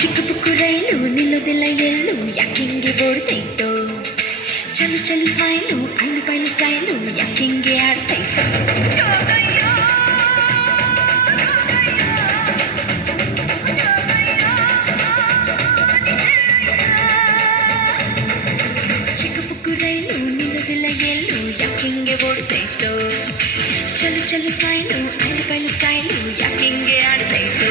ಚಿಕ್ಕ ಪುಕ್ಕು ರೈಲು ನಿಲ್ಲೋದಿಲ್ಲ ಎಲ್ಲೂ ಯಾಕಿಂಗೆ ಓಡ್ತೈತೋ ಚಲು ಚಲು ಸ್ಮೈಲು ಐನು ಪೈಲು ಸ್ಟೈಲು ಯಾಕಿಂಗೆ ಆಡ್ತೈತೋ ಚಿಕ್ಕ ಪುಕ್ಕು ರೈಲು ನಿಲ್ಲೋದಿಲ್ಲ ಎಲ್ಲೂ ಯಾಕಿಂಗೆ ಓಡ್ತೈತೋ ಚಲು ಚಲು ಸ್ಮೈಲು ಐನು ಪೈಲು ಸ್ಟೈಲು ಯಾಕಿಂಗೆ ಆಡ್ತೈತೋ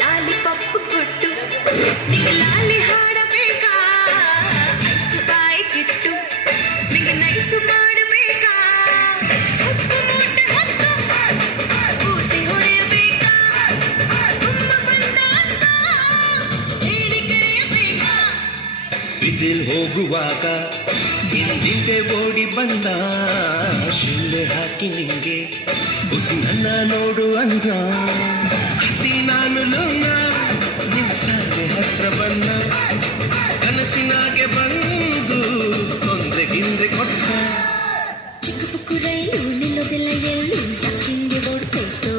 ಲಾಲಿಪಾಪ್ ಕೊಟ್ಟು ನಿಂಗೆ ಲಾಲಿ ಹಾಡಬೇಕಾ ಐಸು ಬಾಯಿ ಕಿಟ್ಟು ನಿಂಗೆ ನೈಸು ಮಾಡಬೇಕಾ ಉಪ್ಪು ಮೂಟೆ ಹೊತ್ತು ಊಸಿ ಹೊಡೆಯಬೇಕಾ ತುಂಬ ಬಂದ ಅಂತ ಹೇಳಿ ಕರೆಯಬೇಕಾ ಬಿದಿಲ್ ಹೋಗುವಾಗ ಹಿಂದಿಂದೆ ಓಡಿ ಬಂದ ಶಿಳ್ಳೆ ಹಾಕಿ ನಿಂಗೆ ಉಸಿ ನನ್ನ ನೋಡು ಅಂದ ಹತ್ತಿ ನಾನು ಲೋನ ನಿನ್ನ ಸಾಲೆ ಹತ್ರ ಬಂದ ಕನಸಿನಾಗೆ ಬಂದು ತೊಂದ್ರೆ ಗಿಂದ್ರೆ ಕೊಟ್ಟ ಚಿಕ್ಕ ಪುಕ್ಕು ರೈಲು ನಿಲ್ಲೋದಿಲ್ಲ ಎಲ್ಲೂ ಯಾಕಿಂಗೆ ಓಡ್ತೈತೋ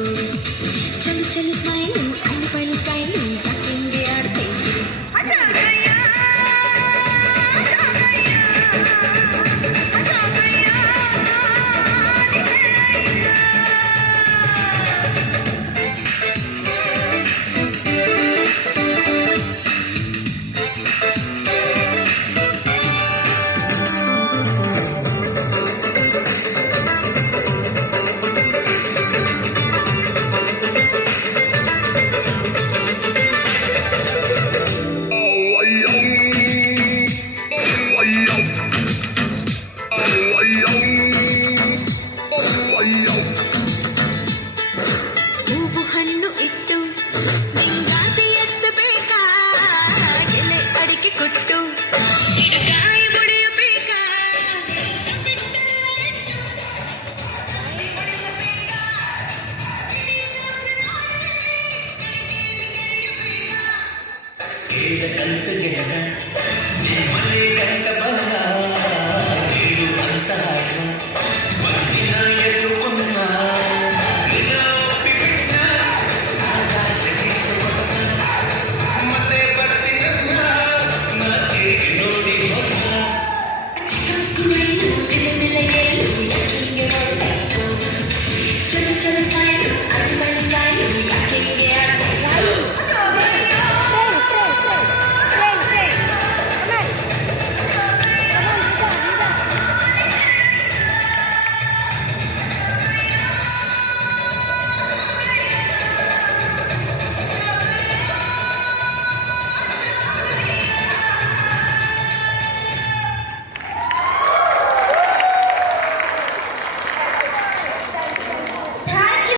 ಚಲು ಚಲು ಸ್ಮೈಲು ಐನು ಪೈಲು ಸ್ಟೈಲು ಯಾಕಿಂಗೆ ಆಡ್ತೈತೋ ಹೂವು ಹಣ್ಣು ಇಟ್ಟು ನಿಂಗಾತಿ ಎತ್ತಬೇಕಾ ಎಲೆ ಅಡಿಕೆ ಕೊಟ್ಟು ಗಿಡಕಾಯಿ ಮುಡಿಯಬೇಕಾ ಕೇಳಕಂತ ಗೆಳೆಯ ಮನೆ ಕಂಡ ಬಂದ ಹೇಳು ಅಂತ ಮಣ್ಣಿನ ಎದುರುಕೊಂಡ ನಿನ್ನ ಒಪ್ಪಿಬಿಟ್ಟ ಆಕಾಶಗಿಸುವ ಮತ್ತೆ ಬರ್ತೀನಂದ ನಾ ಹೇಗೆ ನೋಡಿ ಹೋದ ಚಿಕ್ಕ ಪುಕ್ಕು